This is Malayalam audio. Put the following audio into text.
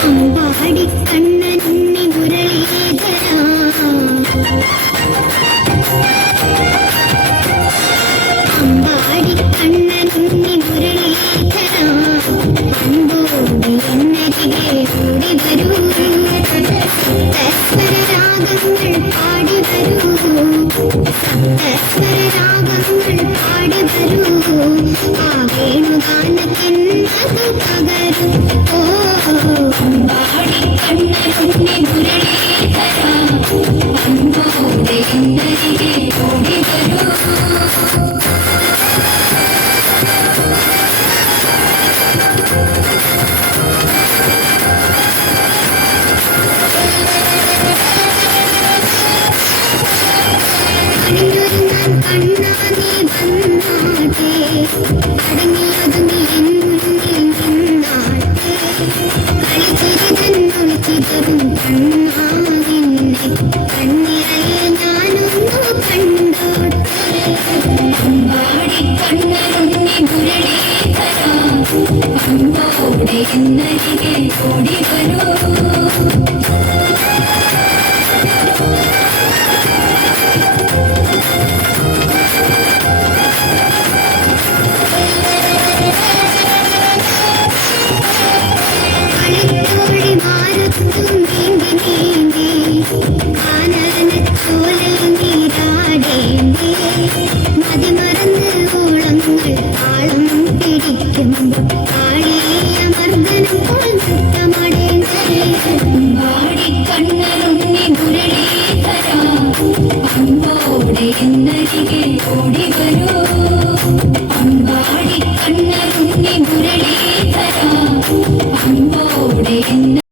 അമ്പാടി കണ്ണനുണ്ണി മുരളീധര അമ്പാടി കണ്ണനുണ്ണി മുരളീധര അൻപോടെ എന്നരികെ ഓടി വരൂ സപ്തസ്വരരാഗങ്ങൾ പാടി വരൂ സപ്തസ്വരരാഗങ്ങൾ പാടി വരൂ ആ വേണുഗാനത്തിനതു പകരും ഓ അമ്പാടി കണ്ണനുണ്ണി മുരളീധര അൻപോടെ എന്നരികെ ഓടി വരൂ കണ്ണാനെ വന്നാട്ടെ അടങ്ങിയൊതുങ്ങി എൻ മുന്നിൽ നിന്നാട്ടെ കളിച്ചിരിതന്നൊളിച്ചിതറും കണ്ണാനിന്നെ കണ്ണിറയെ ഞാനൊന്നു കണ്ടോട്ടെ അമ്പാടി കണ്ണനുണ്ണി മുരളീധര അൻപോടെ എന്നരികെ ഓടി വരൂ കണ്ണനുണ്ണി മുരളീധര അൻപോടെ എന്നരികെ ഓടി വരൂ